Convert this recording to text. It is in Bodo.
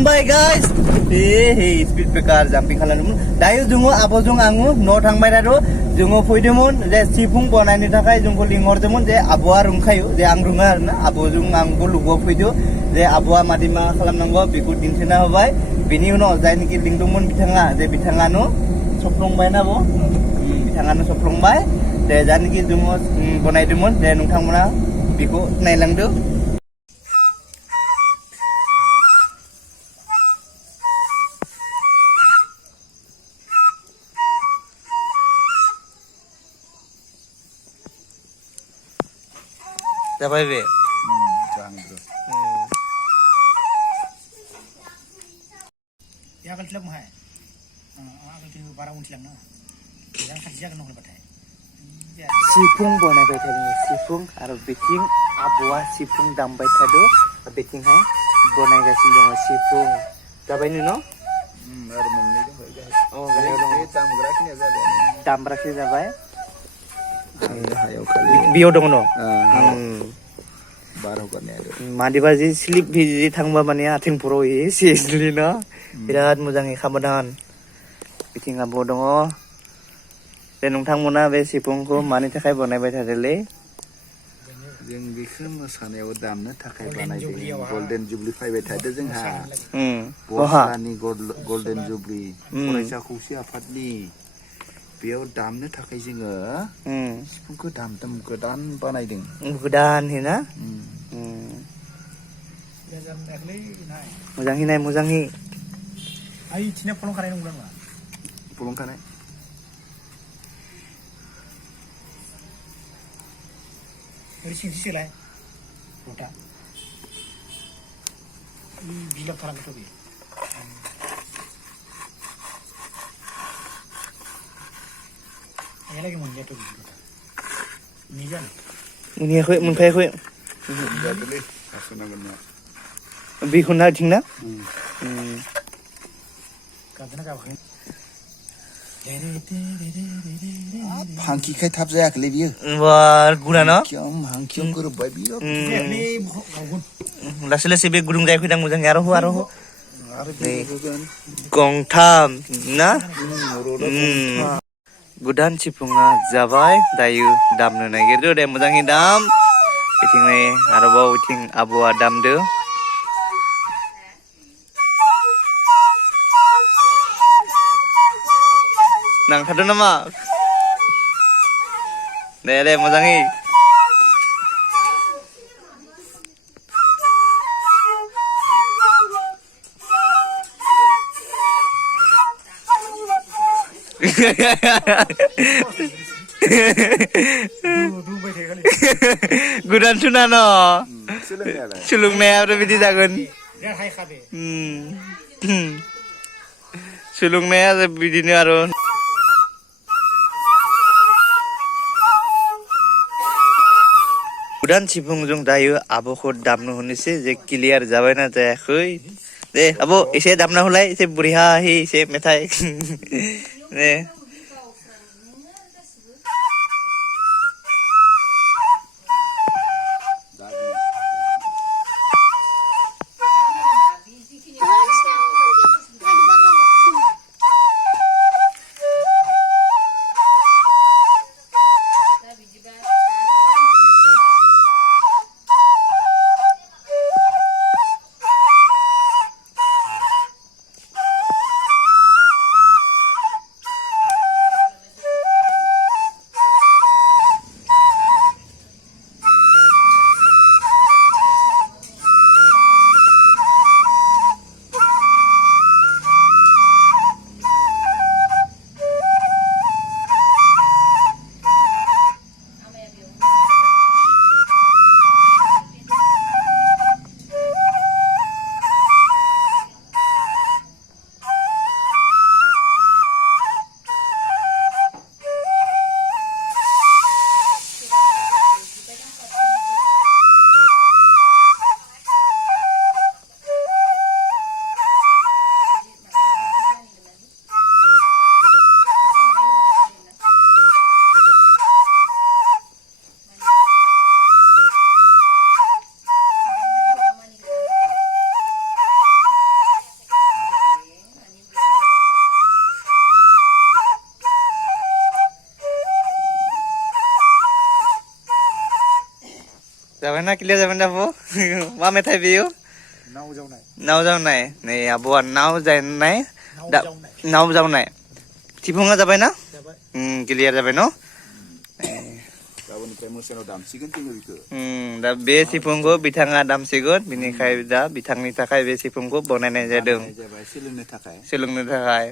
खुलुमबाय गाइस हे स्पीड ब्रेकार जाम्पिं खालामदोंमोन दायो जोङो आब'जों आङो न' थांबाय थादो जोङो फैदोंमोन जे सिफुं बानायनो थाखाय जोंखौ लिंहरदोंमोन जे आब'आ रोंखायो जे आं रोङा आरोना आब'जों आंबो लोगोआव फैदो जे आब'आ मादि मा खालामनांगौ बेखौ दिन्थिना होबाय बेनि उनाव जायनोखि लिंदोंमोन बिथाङा जे बिथाङानो सफ्लंबाय ना आब' बिथाङानो सफ्लंबाय जे जायनोखि जोङो बानायदोंमोन जे नोंथांमोना बेखौ नायलांदो जाबाय बे आगोल थिलां माहाय आगोल बारा उनथिलांना मोजां खाथि जागोन नंगौबाथाय सिफुं बानायबाय थादों सिफुं आरो बिथिं आब'आ सिफुं दामबाय थादों बिथिंहाय बानायगासिनो दङ सिफुं जाबाय नोंनो आरो मोननै दंबाय दामग्राखि जाबाय हायाव खालि बेयाव दङ न' बार हगारनाय आरो मादिबा जि स्लिप भिजि थांबा माने आथिंफोराव सिजलि न बिराद मोजाङै खालामदों बिथिं आब' दङ बे नोंथांमोना बे सिफुंखौ मानि थाखाय बानायबाय थादोंलै जों बेखौ मोसानायाव दामनो थाखाय बानायदों गल्डेन जुबलि फैबाय थादों जोंहा बहानि गल्डेन जुबलि फरायसा खौसे आफादनि बेयाव दामनो थाखाय जोङो सिफुंखौ दामदों गोदान बानायदों गोदान ना मोजाङै नाय मोजाङै आइ थिना फलंखानाय नंगौ नामा फलंखानाय ओरै सिंसिसोलाय रथा बिलाब थानांगौथ' बेयो आयालागै मोनजायाथ' बिदि रथा निजानो मोनहैयाखै मोनफैयाखै जादोंलै हासनांगोन ना बेखौ नायथिं ना गाबदोंना गाबाखै हांखिखाय थाब जायाखैलै बियो गुना न हांखियाव गोरोबबाय बियो लासै लासै बे गुदुं जायफैदां मोजाङै आरो आरो गंथाम ना गोदान सिफुङा जाबाय दायो दामनो नागिरदो दे मोजाङै दाम बिथिंहाय आरोबाव बिथिं आब'आ दामदो नांथारदों नामा दे मोजाङै गोदान सुना न सोलोंनाया आरो बिदि जागोन सोलोंनाया बिदिनो आरो गोदान सिफुंजों दायो आब'खौ दामनो होनोसै जे क्लियार जाबायना जायाखै दे आब' एसे दामना होलाय एसे बरियाहै एसे मेथाइ दे जाबाय ना क्लियार जाबाय ना आब' मा मेथाइ बेयो नाव जावनाय नाव जावनाय नै आब'आ नाव जावनाय नाव जावनाय नाव जावनाय सिफुङा जाबाय ना जाबाय क्लियार जाबाय न गाबोननिफ्राय मोसानायाव दामसिगोन जोङो बेखौ दा बे सिफुंखौ बिथाङा दामसिगोन बिनिखाय दा बिथांनि थाखाय बे सिफुंखौ बनायनाय जादों जाबाय सोलोंनो थाखाय सोलोंनो थाखाय